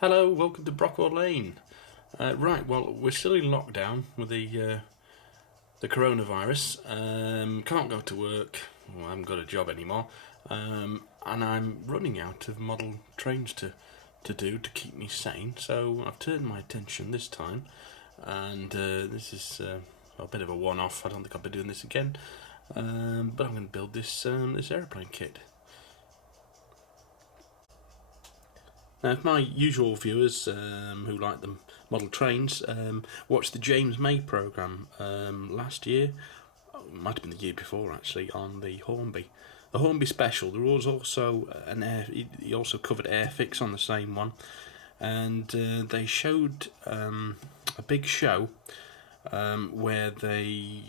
Hello, welcome to Brockwell Lane. Right, well, we're still in lockdown with the coronavirus. Can't go to work. Well, I haven't got a job anymore, and I'm running out of model trains to do to keep me sane. So I've turned my attention this time, and this is a bit of a one-off. I don't think I'll be doing this again, but I'm going to build this aeroplane kit. Now, if my usual viewers who like the model trains watched the James May programme last year, it might have been the year before actually, on the Hornby. The Hornby special, there was also he also covered Airfix on the same one, and they showed a big show where they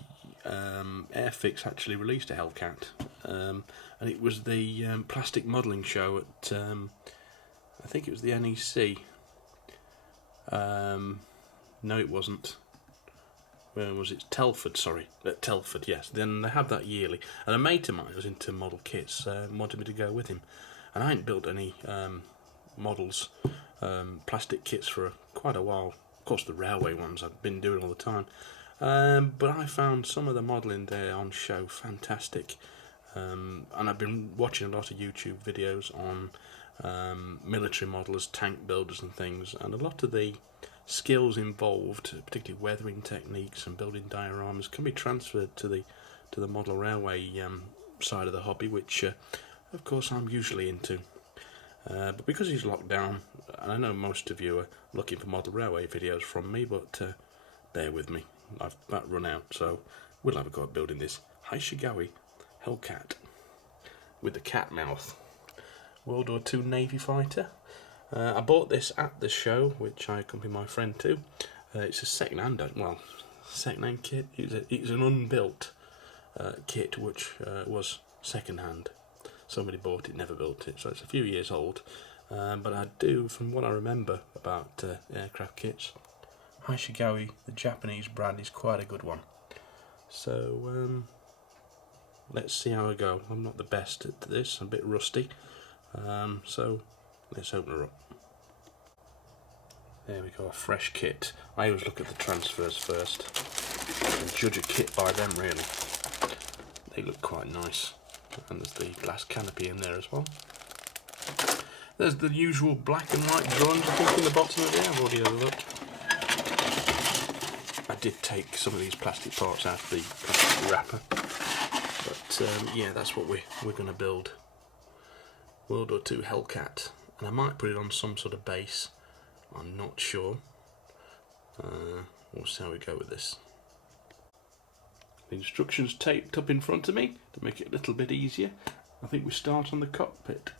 Airfix actually released a Hellcat, and it was the plastic modelling show at I think it was the NEC. No, it wasn't. Where was it? Telford, sorry. At Telford, yes. Then they have that yearly. And a mate of mine was into model kits, wanted me to go with him. And I ain't built any models, plastic kits for quite a while. Of course, the railway ones I've been doing all the time. But I found some of the modelling there on show fantastic. And I've been watching a lot of YouTube videos on military modellers, tank builders and things, and a lot of the skills involved, particularly weathering techniques and building dioramas, can be transferred to the model railway side of the hobby, which of course I'm usually into. But because he's locked down, and I know most of you are looking for model railway videos from me, but bear with me, I've about run out, so we'll have a go at building this Hasagawa Hellcat with the cat mouth. World War II Navy fighter. I bought this at the show, which I accompanied my friend to. It's a second-hand kit. It's an unbuilt kit, which was second-hand. Somebody bought it, never built it, so it's a few years old. But I do, from what I remember about aircraft kits, Hasagawa, the Japanese brand, is quite a good one. So let's see how I go. I'm not the best at this, I'm a bit rusty. So let's open her up. There we go, a fresh kit. I always look at the transfers first and judge a kit by them, really. They look quite nice. And there's the glass canopy in there as well. There's the usual black and white drawings, I think, in the bottom of it. I've already overlooked. I did take some of these plastic parts out of the plastic wrapper. But yeah, that's what we're going to build. World War II Hellcat, and I might put it on some sort of base, I'm not sure. We'll see how we go with this. The instructions taped up in front of me to make it a little bit easier. I think we start on the cockpit.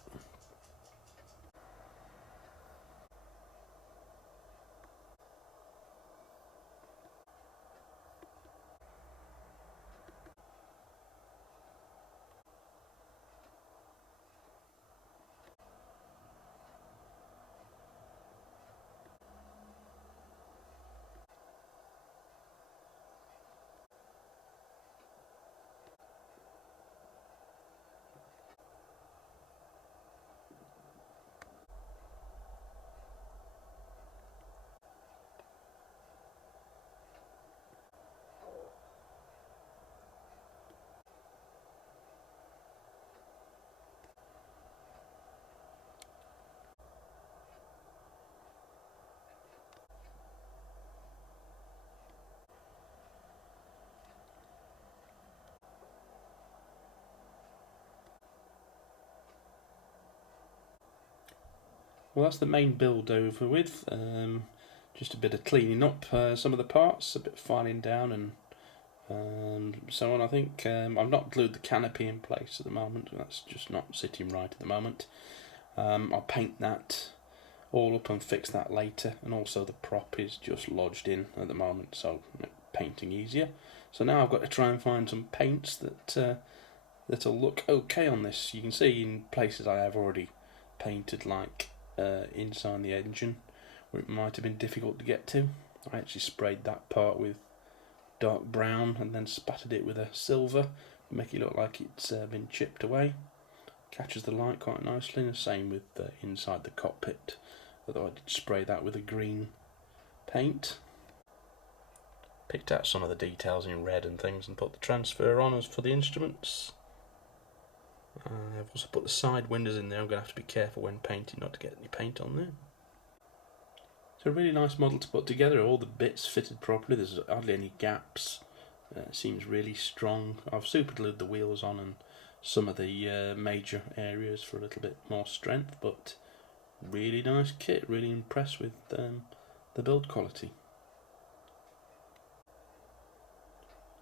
Well, that's the main build over with. Just a bit of cleaning up some of the parts, a bit of filing down and so on. I think I've not glued the canopy in place at the moment. That's just not sitting right at the moment. I'll paint that all up and fix that later, and also the prop is just lodged in at the moment, so painting easier. So now I've got to try and find some paints that'll look okay on this. You can see in places I have already painted, like inside the engine, where it might have been difficult to get to. I actually sprayed that part with dark brown and then spattered it with a silver to make it look like it's been chipped away. Catches the light quite nicely, and the same with inside the cockpit although I did spray that with a green paint. Picked out some of the details in red and things and put the transfer on as for the instruments. I've also put the side windows in there. I'm going to have to be careful when painting not to get any paint on there. It's a really nice model to put together. All the bits fitted properly. There's hardly any gaps. It seems really strong. I've super glued the wheels on and some of the major areas for a little bit more strength, but really nice kit. Really impressed with the build quality.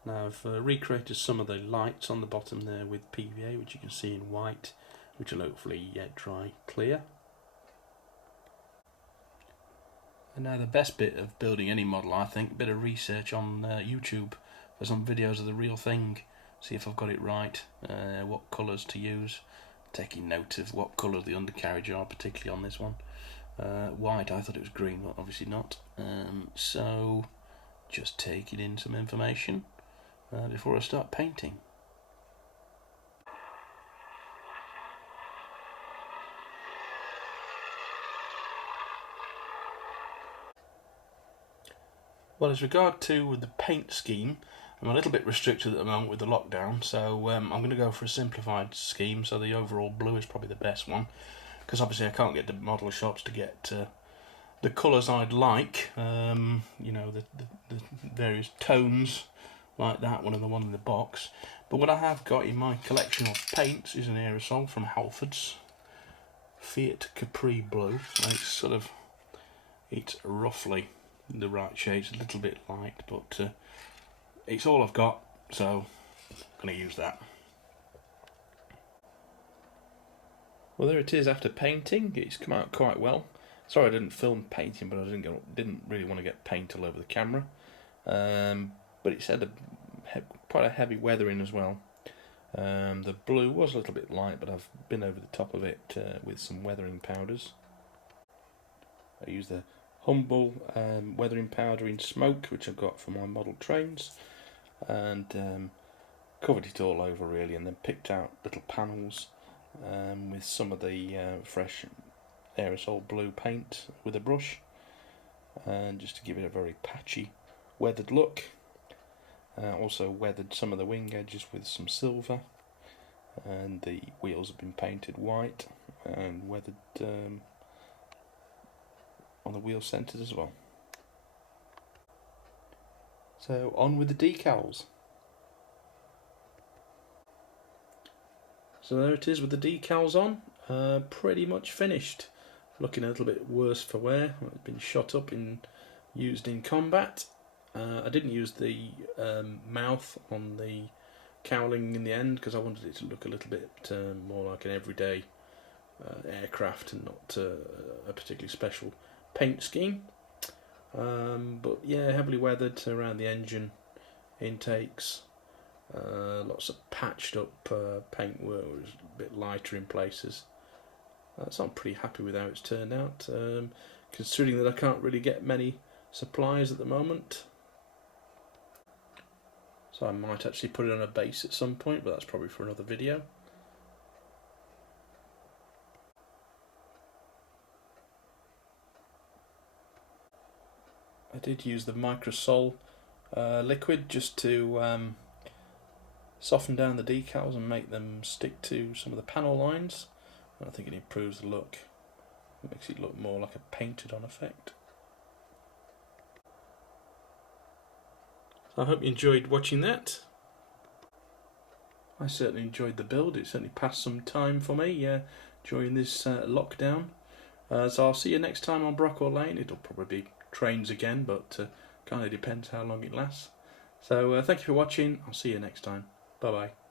Now I've recreated some of the lights on the bottom there with PVA, which you can see in white, which will hopefully dry clear. And now the best bit of building any model, I think, a bit of research on YouTube for some videos of the real thing, see if I've got it right, what colours to use, taking note of what colour the undercarriage are, particularly on this one. White, I thought it was green, but obviously not. So just taking in some information before I start painting. Well, as regard to the paint scheme, I'm a little bit restricted at the moment with the lockdown, so I'm going to go for a simplified scheme. So the overall blue is probably the best one, because obviously I can't get the model shops to get the colours I'd like. You know, the various tones like that one and the one in the box. But what I have got in my collection of paints is an aerosol from Halford's, Fiat Capri Blue. And it's roughly the right shade. It's a little bit light, but it's all I've got, so I'm going to use that. Well, there it is after painting. It's come out quite well. Sorry I didn't film painting, but I didn't really want to get paint all over the camera. But it's had quite a heavy weathering as well. The blue was a little bit light, but I've been over the top of it with some weathering powders. I used the Humble weathering powder in smoke, which I got from my model trains, and covered it all over really, and then picked out little panels with some of the fresh aerosol blue paint with a brush, and just to give it a very patchy weathered look. Also weathered some of the wing edges with some silver, and the wheels have been painted white and weathered on the wheel centres as well. So on with the decals. So there it is with the decals on, pretty much finished. Looking a little bit worse for wear. It's been shot up and used in combat. I didn't use the mouth on the cowling in the end because I wanted it to look a little bit more like an everyday aircraft and not a particularly special paint scheme. But yeah, heavily weathered around the engine intakes. Lots of patched up paint work, was a bit lighter in places. So I'm pretty happy with how it's turned out, considering that I can't really get many supplies at the moment. So I might actually put it on a base at some point, but that's probably for another video. I did use the Microsol liquid just to soften down the decals and make them stick to some of the panel lines. I think it improves the look. It makes it look more like a painted on effect. I hope you enjoyed watching that. I certainly enjoyed the build. It certainly passed some time for me during this lockdown. So I'll see you next time on Brockwell Lane. It'll probably be trains again, but kind of depends how long it lasts. So thank you for watching. I'll see you next time. Bye bye.